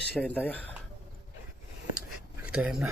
guys, kain tayo. Time na.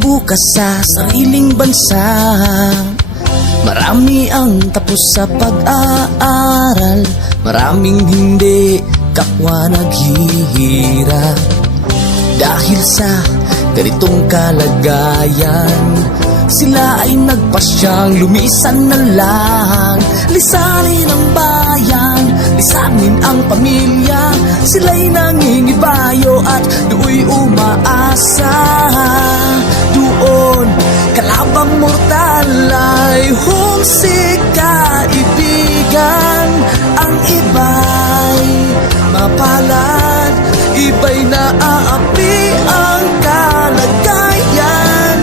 Bukas sa sariling bansa, marami ang tapos sa pag-aaral, maraming hindi kapwa naghihirap. Dahil sa ganitong kalagayan, sila ay nagpasyang lumisan na lang. Lisanin ang bayan, lisanin ang pamilya, sila'y nangingibayo at do'y umaasa. Doon, kalabang mortal ay humsik kaibigan. Ang iba'y mapalad, iba'y naaapi ang kalagayan.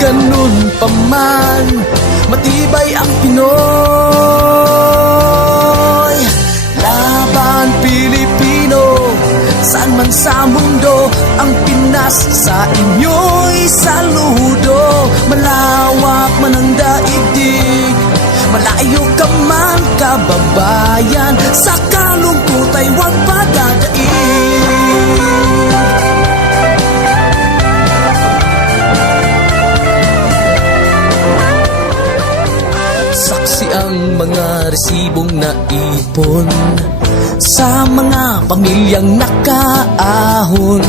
Ganun pa man, matibay ang Pinoy. Laban Pilipino, saan man sa mundo, ang Pinas sa inyo'y saludo. Malawak man ang daigdig, malayo ka man kababayan, sa kalungkot ay huwag padadaig. Saksi ang mga resibong naipon sa mga pamilyang nakaahon.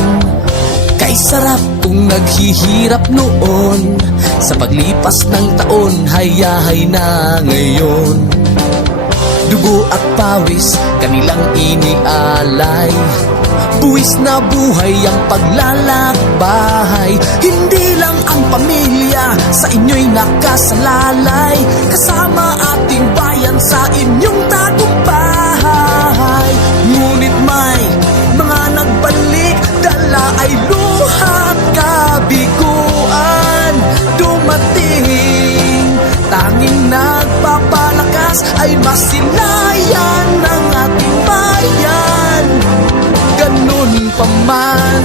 Kay sarap kung naghihirap noon, sa paglipas ng taon, hayahay na ngayon. Dugo at pawis, kanilang inialay, buwis na buhay ang paglalakbay. Hindi lang ang pamilya sa inyo'y nakasalalay, kasama ating bayan sa inyong tagumpay. Ngunit may mga nagbalik, dala ay luhat kabiguan. Dumating, tanging nagpapalakas ay masilayan ng ating bayan. Ganun pa man,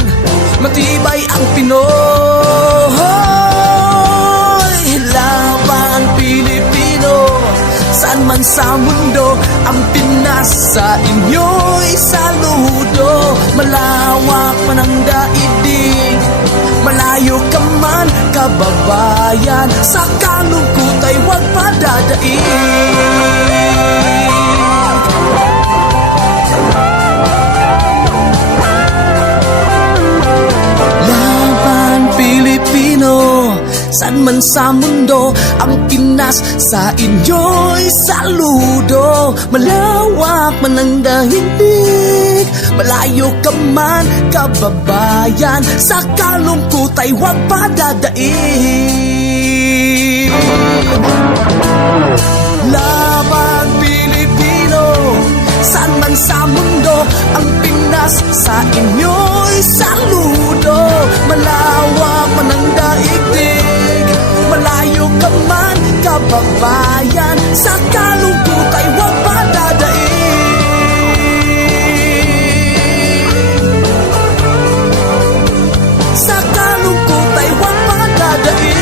matibay ang Pinoy. Laban Pilipino, saan man sa mundo, ang Pinas sa inyo'y saludo. Malawak man ang daigdig, malayo ka man kababayan, sa kalungkot ay huwag padadaig. Saan man sa mundo, ang Pinas sa inyo'y saludo. Malawak man ang daigdig, malayo ka man kababayan, sa kalungkot ay huwag padadaig. Laban Pilipino, saan man sa mundo, ang Pinas sa inyo'y saludo. Malawak man ang daigdig, malayo ka man kababayan, sa kalungkot ay huwag padadaig. Sa kalungkot ay huwag padadaig.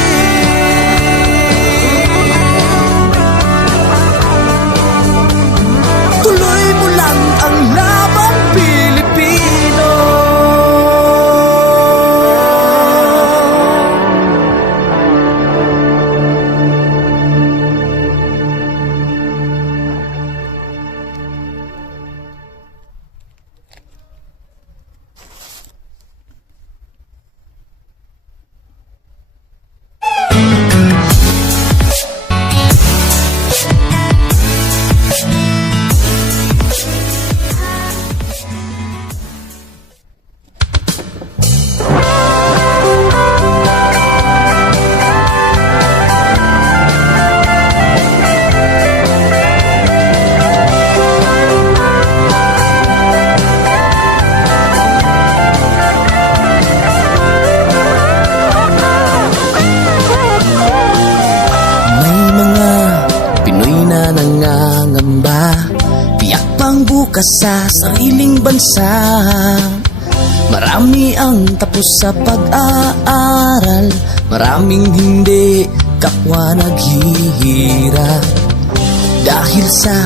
Tuloy mo lang ang laban Pilipino. bansa. Marami ang tapos sa pag-aaral, maraming hindi kapwa naghihirap. Dahil sa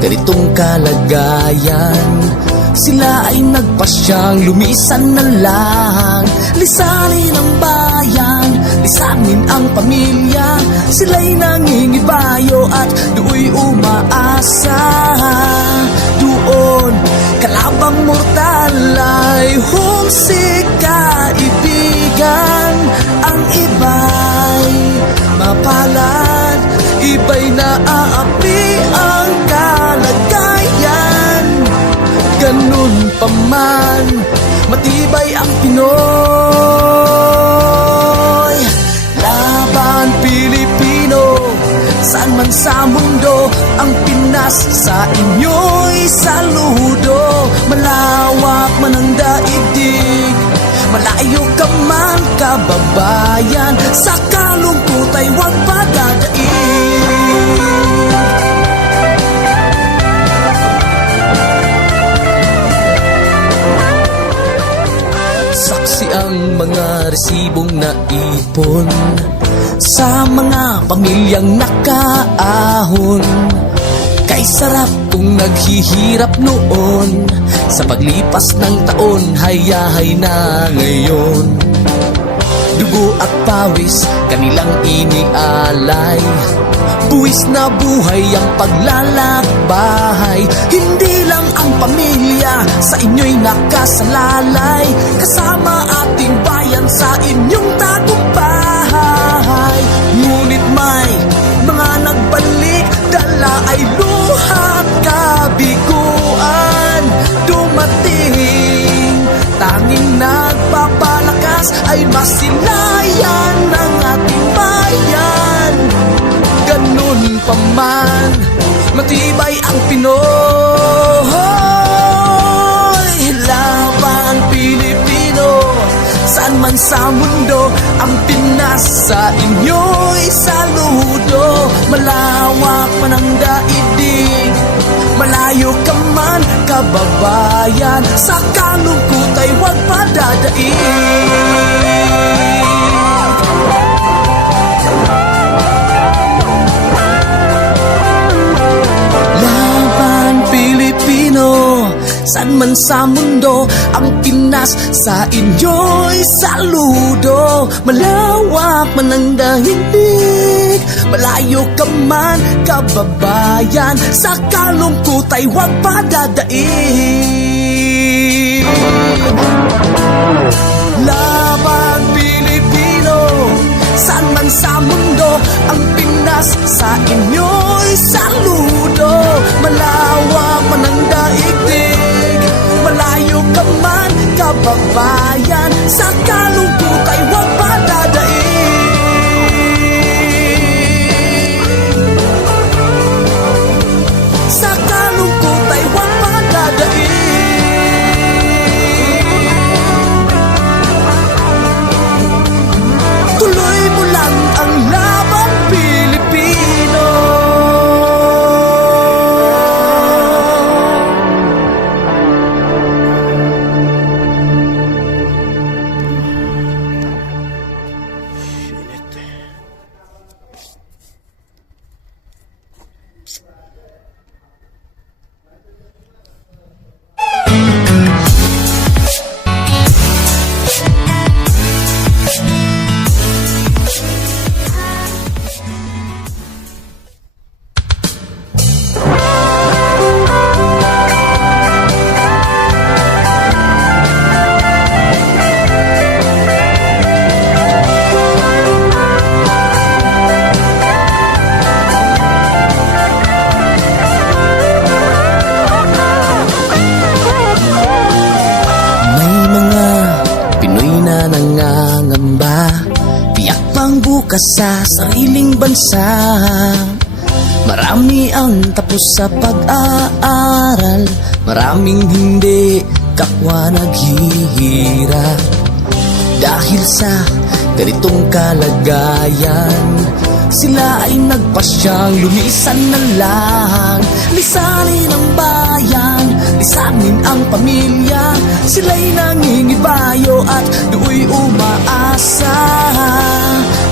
ganitong kalagayan, sila ay nagpasyang lumisan na lang. Lisanin ang bayan, lisanin ang pamilya. Sila'y nangingibayo at do'y umaasa. Doon, kalabang mortal ay humsik kaibigan. Ang iba'y mapalad, iba'y naaapi ang kalagayan. Ganun pa man, matibay ang Pinoy. Laban Pilipino, saan man sa mundo, ang Pinas sa inyo'y saludo. Malawak man ang daigdig, malayo ka man kababayan, sa kalungkot ay huwag padadaig. Saksi ang mga resibong naipon sa mga pamilyang nakaahon. Kay sarap kung naghihirap noon, sa paglipas ng taon, hayahay na ngayon. Dugo at pawis, kanilang inialay, buwis na buhay ang paglalakbay. Hindi lang ang pamilya sa inyo'y nakasalalay, kasama ating bayan sa inyong tagumpay. Ngunit may mga nagbalik, dala ay luha at kabiguan. Dumating, tanging nagpapalakas ay masilayan ng ating bayan. Ganun pa man, matibay ang Pinoy. Laban Pilipino, saan man sa mundo, ang Pinas sa inyo'y saludo. Malawak man ang daigdig, malayo ka man kababayan, sa kalungkot ay huwag padadaig. Saan man sa mundo, ang Pinas sa inyo'y saludo. Malawak man ang daigdig, malayo ka man kababayan, sa kalungkot ay huwag padadaig. Laban Pilipino, saan man sa mundo, ang Pinas sa inyo'y saludo. Malawak man ang daigdig, malayo ka man kababayan, sa kalungkot ay huwag padadaig. Sa kalungkot ay huwag padadaig. Tuloy mo lang ang laban Pilipino. Bukas sa sariling bansa, marami ang tapos sa pag-aaral, maraming hindi kapwa naghihirap. Dahil sa ganitong kalagayan, Sila ay nagpasyang lumisan na lang. Lisanin ang bayan, lisanin ang pamilya. Sila'y nangingibayo at do'y umaasa.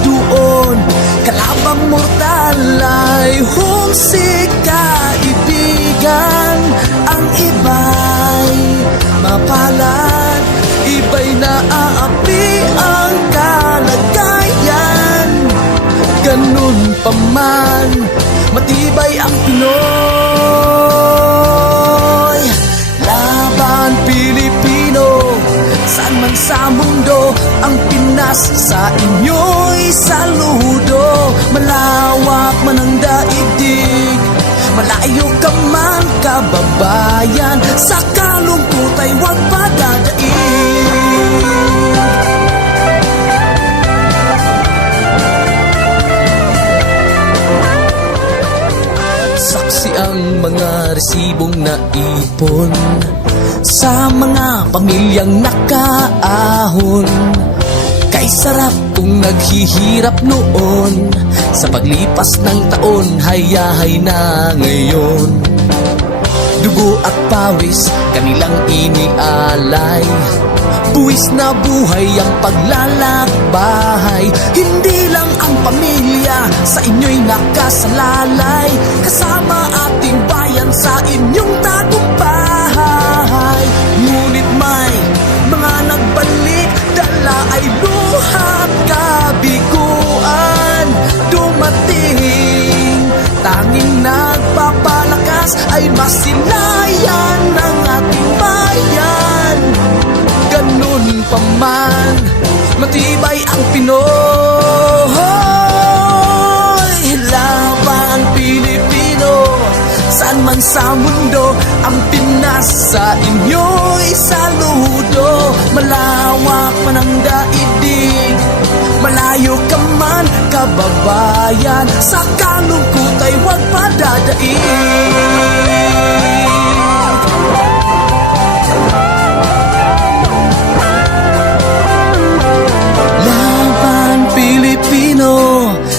Doon, kalabang mortal ay humsik kaibigan. Ang iba'y mapalad, iba'y naaapi ang kalagayan. Ganun pa man, matibay ang Pinoy. Laban Pilipino, saan man sa mundo, ang Pinas sa inyo'y saludo. Malawak man ang daigdig, malayo ka man kababayan, sa kalungkot ay huwag padadaig. Saksi ang mga resibong naipon sa mga pamilyang nakaahon. Kay sarap kung naghihirap noon, sa paglipas ng taon, hayahay na ngayon. Dugo at pawis, kanilang inialay. Buwis na buhay ang paglalakbay. Hindi lang ang pamilya sa inyo'y nakasalalay, kasama ating bayan sa inyong tagumpay. Ngunit may mga nagbalik, dala ay luhat kabiguan. Dumating, tanging nagpapalakas ay masilayan ng ating bayan. Ganun pa man, matibay ang Pinoy. Laban Pilipino, saan man sa mundo, ang Pinas sa inyo'y saludo. Malawak man ang daigdig, malayo ka man kababayan, sa kalungkot ay huwag padadaig.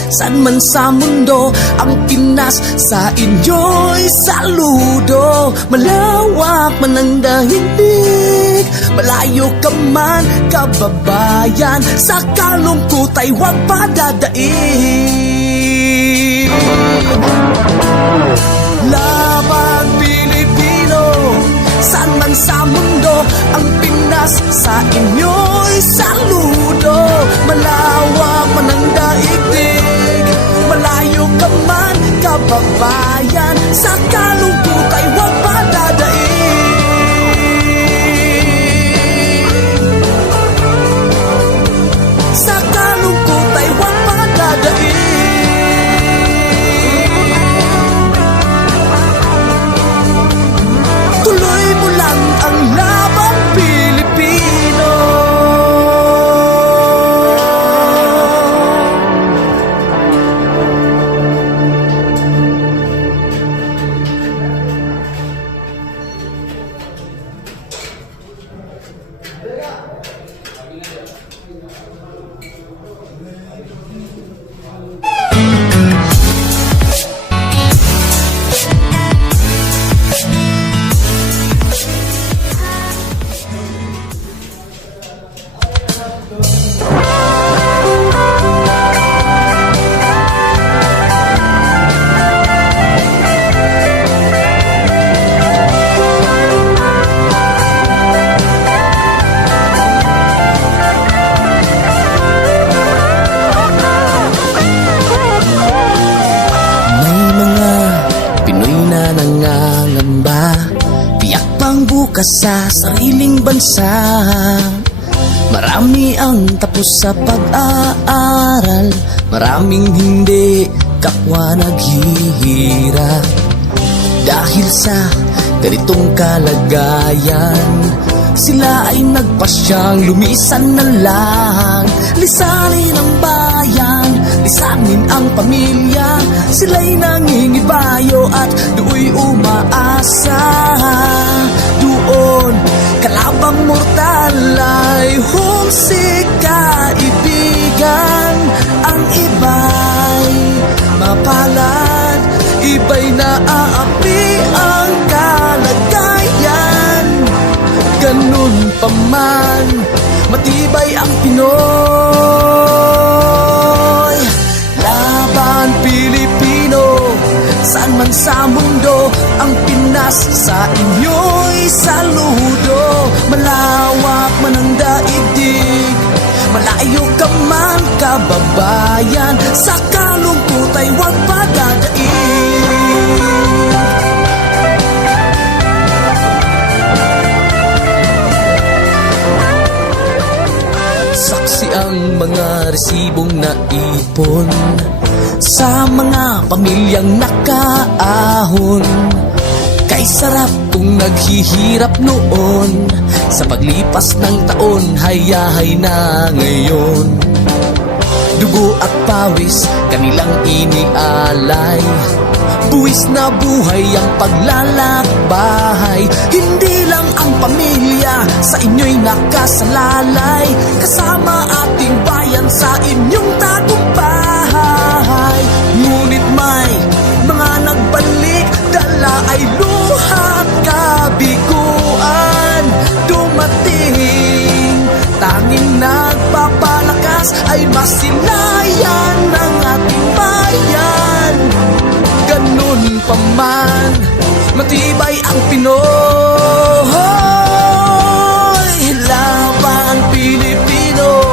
Saan man sa mundo, ang Pinas sa inyo'y saludo. Malawak man ang daigdig, malayo ka man kababayan, sa kalungkot ay huwag padadaig. Laban Pilipino, saan man sa mundo, ang Pinas sa inyo'y saludo. Malawak man ang daigdig, malayo ka man kababayan, sa kalungkot ay huwag padadaig. Sa kalungkot ay huwag padadaig. Tuloy mo lang ang laban Pilipino. Sa sariling bansa, marami ang tapos sa pag-aaral, maraming hindi kapwa naghihirap. Dahil sa ganitong kalagayan, sila ay nagpasyang lumisan na lang. Lisanin ang bayan, lisanin ang pamilya. Sila'y nangingibayo at do'y umaasa. Doon, kalabang mortal ay humsik kaibigan. Ang iba'y mapalad, iba'y naaapi ang kalagayan. Ganun pa man, matibay ang Pinoy. Laban Pilipino, saan man sa mundo, ang Pinas sa inyo'y saludo. Malawak man ang daigdig, malayo ka man kababayan, sa kalungkot ay huwag padadaig. Saksi ang mga resibong naipon sa mga pamilyang nakaahon. Kay sarap kung naghihirap noon, sa paglipas ng taon, hayahay na ngayon. Dugo at pawis, kanilang inialay, buwis na buhay ang paglalakbahay. Hindi lang ang pamilya sa inyo'y nakasalalay, kasama ating bayan sa inyong tagumpay. Ngunit may mga nagbalik, dala ay luhat kabiguan. Dumating, tanging nagpapalakas ay masilayan ng ating bayan. Ganun pa man, matibay ang Pinoy. Laban Pilipino,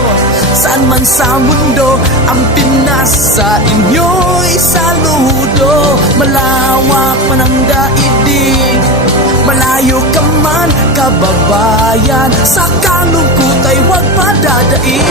saan man sa mundo, ang Pinas sa inyo'y saludo. Malawak man ang daigdig, malayo ka man kababayan, sa kalungkot ay huwag padadaig.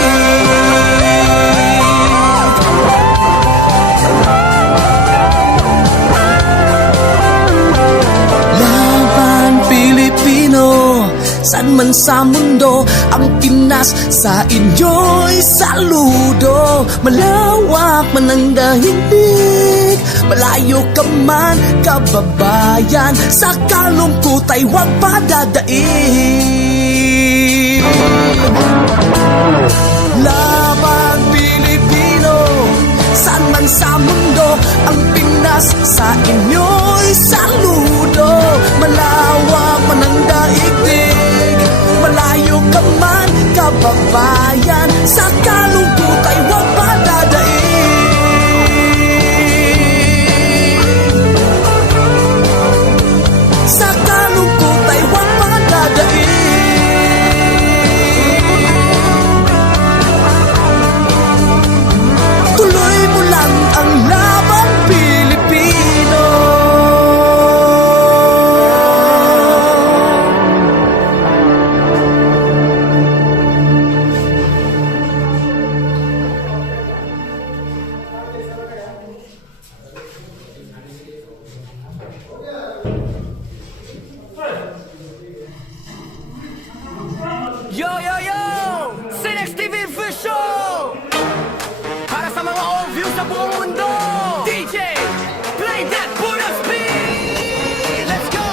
Pilipino, saan man sa mundo, ang Pinas sa inyo'y saludo. Malawak man ang daigdig, malayo ka man kababayan, sa kalungkot ay huwag padadaig. Laban Pilipino, saan man sa mundo, ang Pinas sa inyo'y saludo. Malawak man ang daigdig, malayo ka man kababayan, sa kalungkot ay huwag padadaig. Sa kalungkot ay huwag padadaig. Tuloy mo lang ang laban Pilipino. Yo, yo, yo! Cinex TV Official! Para sa mga all views sa buong mundo! DJ, play that Buddha speed! Let's go!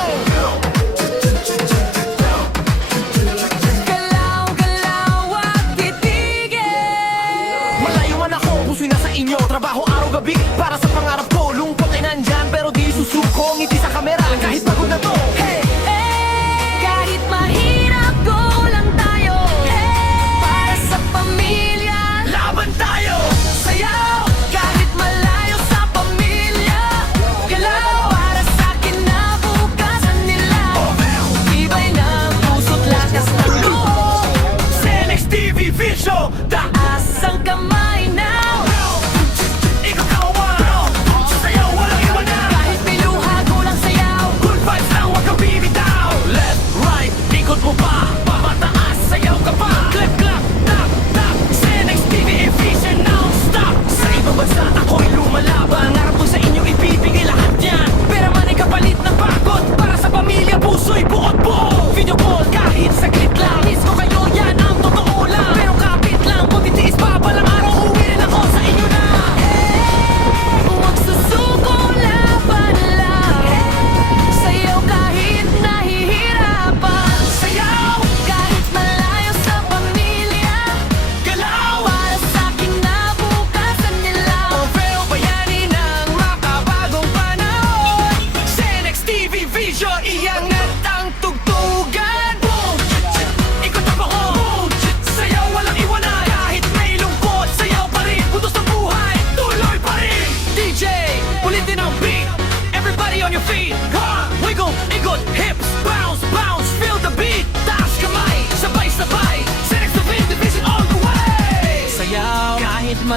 Galaw, galaw at titigil! Malayo man ako, puso'y nasa inyo. Trabaho araw-gabi para sa pangarap ko. Lungkot ay nandyan pero di susuko. Ngiti sa kamera kahit pagod na to. Hey! Kahit mahirap, go lang tayo. Para sa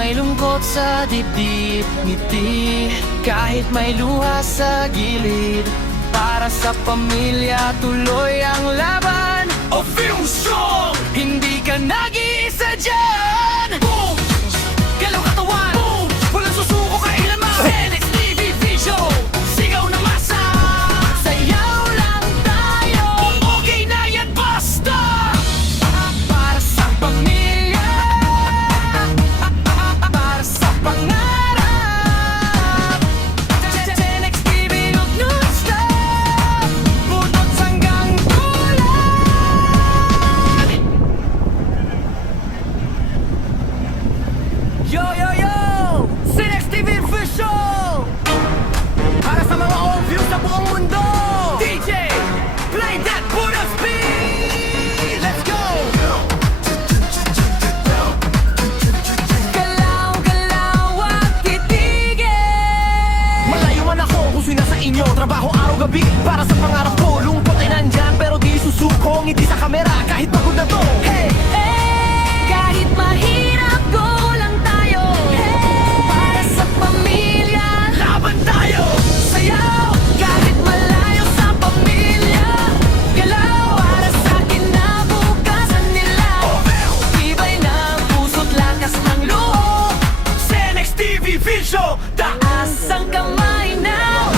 may lungkot sa dibdib, ngiti kahit may luha sa gilid. Para sa pamilya, tuloy ang laban. O film song, hindi ka nag-iisa dyan. Boom! Galaw katawan, boom! Walang susuko kailanman. Senex TV Vision, sigaw na masa. Sayaw lang tayo, okay na yan basta. Para sa pamilya, para sa pangarap. Senex TV, huwag non-stop, bunot hanggang dulan. Yo, yo, yo! Senex TV Official! Para sa mga overview sa buong mundo! DJ, play that Buddha speed! Let's go! Galaw, galaw, at titigil! Malayo man ako kung sino sa inyo. Trabaho araw-gabi para sa pangarap ko. Lungkot ay nandyan pero di susuko. Ngiti sa kamera kahit pagod na to. Hey! Kahit mahirap, go lang tayo. Para sa pamilya, laban tayo. Sayaw, kahit malayo sa pamilya. Galaw, para sa kinabukasan nila. Tibay ng puso't lakas ng loob. Senex TV Vision, taas ang kamay now.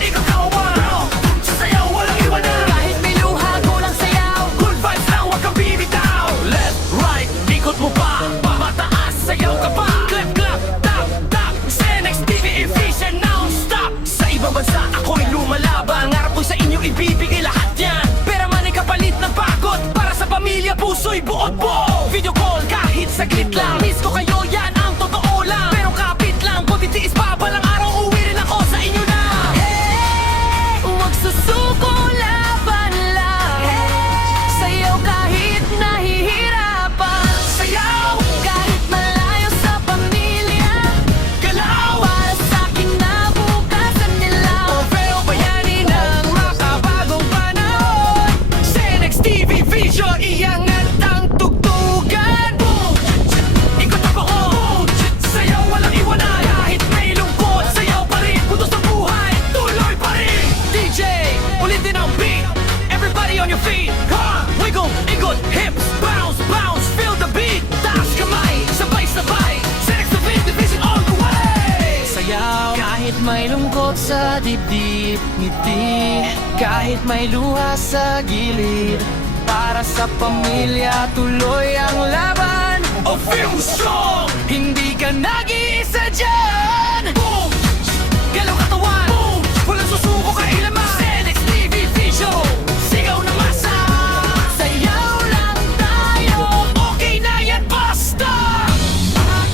Ikaw kawan, sayaw walang iwanan. Kahit may luha, kulang sayaw. Good vibes lang, huwag kang bibitaw. Left, right, ikot mo pa. Pamataas, sayaw ka pa. Clap, clap, tap, tap. Senex TV Vision, non-stop. Sa ibang bansa, ako'y lumalaban. Ngarap ko sa inyo, ibibigay lahat yan. Pera man ay kapalit ng pagod. Para sa pamilya, puso'y buot buo. Video call, kahit saglit lang. Miss ko kayo, yan ang totoo lang. Pero kapit lang, kung titiis pa, balang araw uwi rin ako sa inyo na. Hey, huwag susuko, laban lang. Sayaw kahit nahihirapan. Sayaw kahit malayo sa pamilya. Galaw para sa kinabukasan nila. Pero bayani ng makabagong panahon. Senex TV Vision, iangat ang tugtugan. Boom! Ikot ang buo. Sayaw walang iwanan. Kahit may lungkot, sayaw pa rin. Putos ng buhay, tuloy pa rin. DJ, ulitin ang beat. Everybody on your feet. Ha! Wiggle, ikot, hips, bounce, bounce. Feel the beat. Taas kamay, sabay-sabay. Senex TV Vision all the way. Sayaw kahit may lungkot sa dibdib, ngiti kahit may luha sa gilid. Para sa pamilya, tuloy ang laban. O film song, hindi ka nag-iisa dyan. Boom! Galaw katawan, boom! Walang susuko kailanman. Senex TV Vision, sigaw na masa. Sayaw lang tayo, okay na yan basta.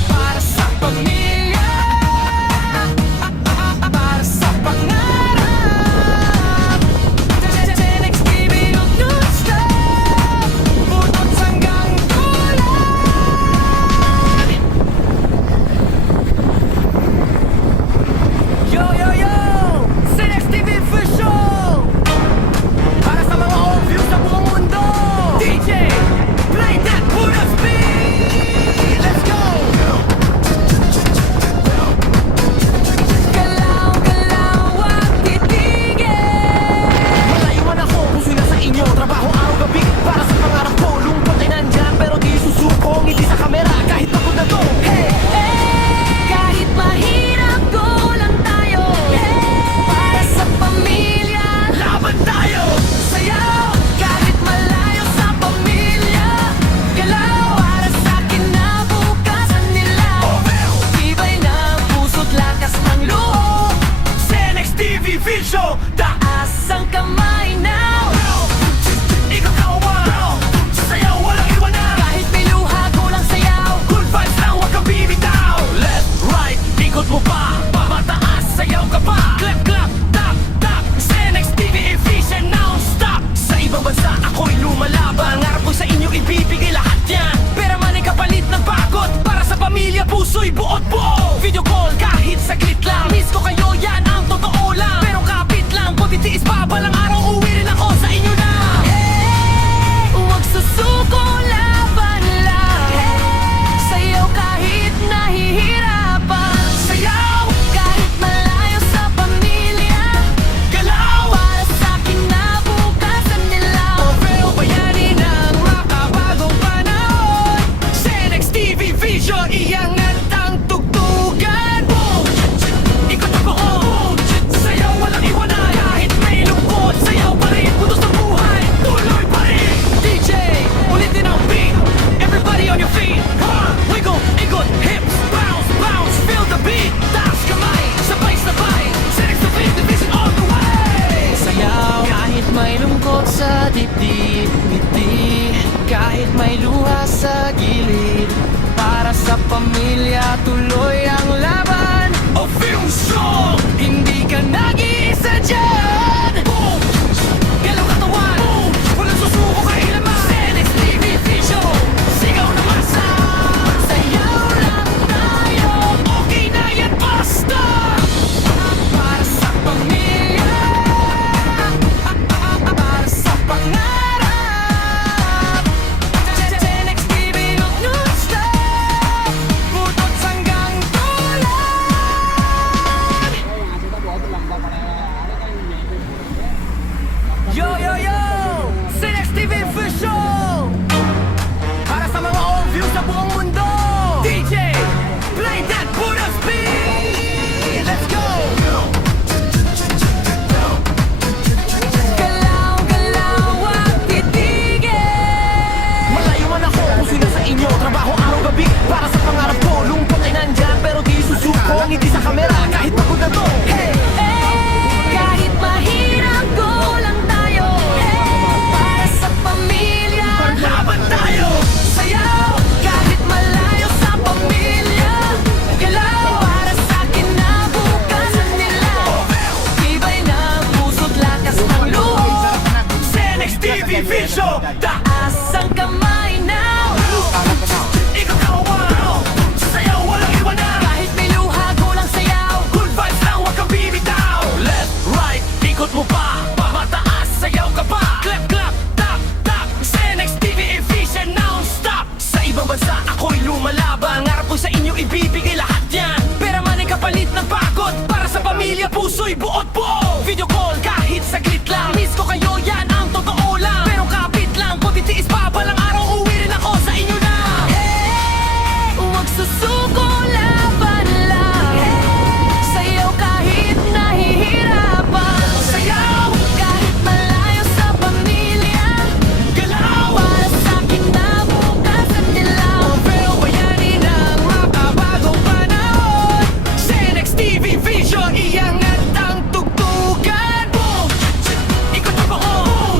Para sa pamilya, para sa pangarap. Senex TV, huwag non-stop, bunot hanggang dulan. Yo, yo, yo! kahit may luha sa gilid. Para sa pamilya, tuloy ang laban. O film song, hindi ka nag-iisa dyan. Boom! Galaw katawan, boom! Walang susuko kailaman. Senex TV Vision, sigaw na masa. Sayaw lang tayo, okay na yan, basta. Para sa pamilya, para sa pangarap. Senex TV non-stop, butot hanggang tulan. Yo, yo, yo! Senex TV Official! Para sa mga all views sa buong mundo! DJ, play that Buddha speed! Let's go! Galaw, galaw at titigil. Malayo man ako, puso'y nasa inyo. Trabaho araw-gabi para sa pangarap ko. Lungkot ay nandyan pero di susuko. Ngiti sa kamera kahit pagod na to. Hey! Kahit mahirap, go lang tayo. Para sa pamilya, laban tayo. Sayaw, kahit malayo sa pamilya. Galaw, para sa kinabukasan nila. Tibay ng puso't lakas ng loob. Senex TV Vision, taas ang kamay now. Ikaw kawawa, sayaw walang iwanan. Kahit may luha, go lang sayaw. Good vibes lang, wag kang bibitaw. Left, right, ikot mo pa. Pamataas, sayaw ka pa. Clap, clap, tap, tap. Senex TV Vision non-stop. Sa ibang bansa, ako'y lumalaban. Ngarap ko sa inyo, ibibigay lahat yan. Pera man ay kapalit ng pagod. Para sa pamilya, puso'y buot buo. Video call kahit saglit lang. Miss ko kayo, yan ang totoo lang. Pero kapit lang, kung titiis pa balang araw, uwi rin ako sa inyo na. Hey, huwag susuko, laban lang. Sayaw kahit nahihirapan. Sayaw kahit malayo sa pamilya. Galaw para sa kinabukasan nila. Pero bayanin ang makabagong panahon. Senex TV Vision, iangat ang tugtugan. Boom! Ikot ang buo.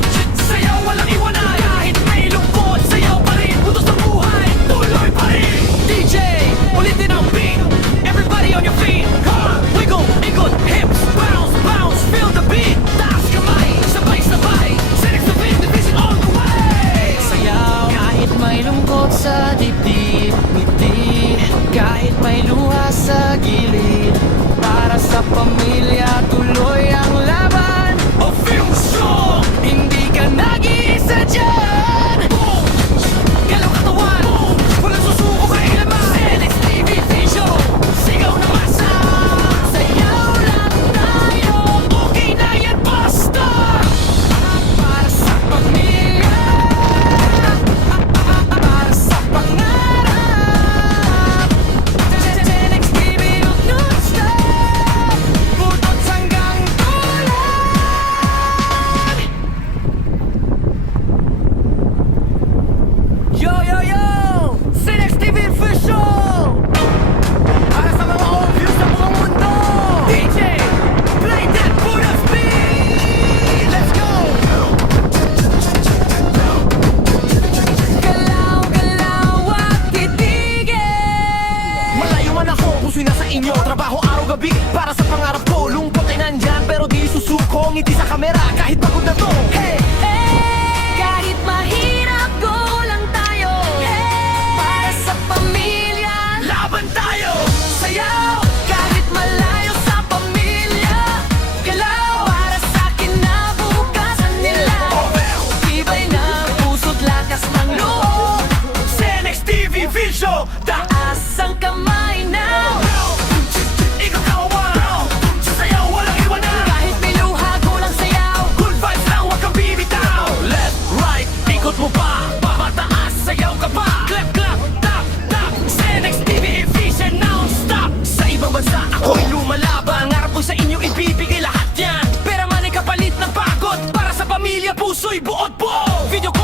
Sayaw walang iwanan. Kahit may lungkot, sayaw pa rin. Butos ng buhay, tuloy pa rin. DJ, ulitin ang beat. Everybody on your feet. Wiggle, ikot, hips, bounce, bounce. Feel the beat. Taas kamay, sabay-sabay. Senex TV Vision all the way. Sayaw kahit may lungkot sa dibdib. Ngiti kahit may luha sa gilid. Para sa pamilya, tuloy ang laban. O film song, hindi ka nag-iisa dyan. Boom! Galaw katawan, boom! Walang susuko kailaman. Senex TV Vision, sigaw na masa. Sayaw lang tayo, okay na yan, basta. Para sa pamilya, para sa pangarap. Senex TV non-stop, butot hanggang tulan. Yo, yo, yo! Senex TV Official! Para sa mga all views sa buong mundo! DJ, play that Buddha speed! Let's go! Galaw, galaw at titigil. Malayo man ako, puso'y nasa inyo. Trabaho araw-gabi para sa pangarap ko. Lungkot ay nandyan pero di susuko. Ngiti sa kamera kahit pagod na to. Hey! Kahit mahirap, go lang tayo. Para sa pamilya, laban tayo. Sayaw kahit malayo sa pamilya. Galaw para sa kinabukasan nila. Tibay ng puso't lakas ng loob. Senex TV Vision, taas ang kamay now. Ikaw kawawa, sayaw walang iwanan. Kahit may luha, go lang sayaw. Good vibes lang, wag kang bibitaw. Left, right, ikot mo pa. Pamataas, sayaw ka pa. Clap, clap, tap, tap. Senex TV Vision non-stop. Sa ibang bansa, ako'y lumalaban. Ngarap ko sa inyo, ibibigay lahat yan. Pera man ay kapalit ng pagod. Para sa pamilya, puso'y buot buo. Video call